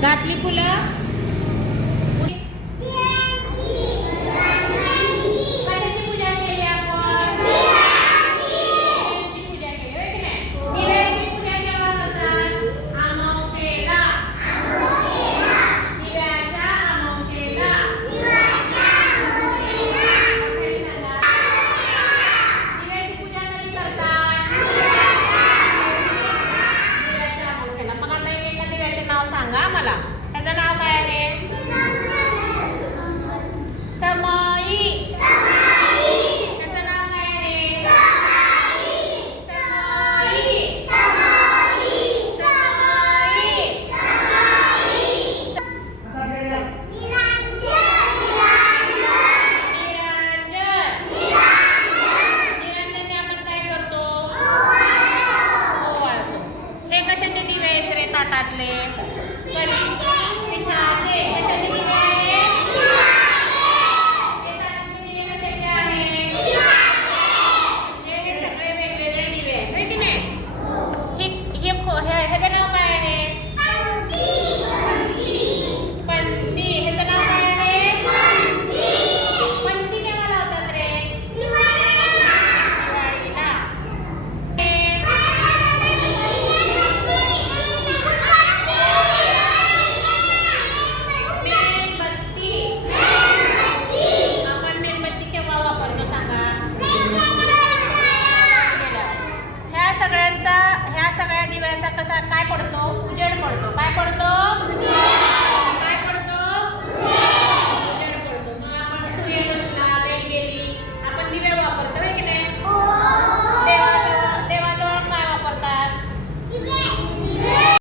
घातली फुलं. वेळेचा कसा काय पडतो? उजेड पडतो. काय पडतो?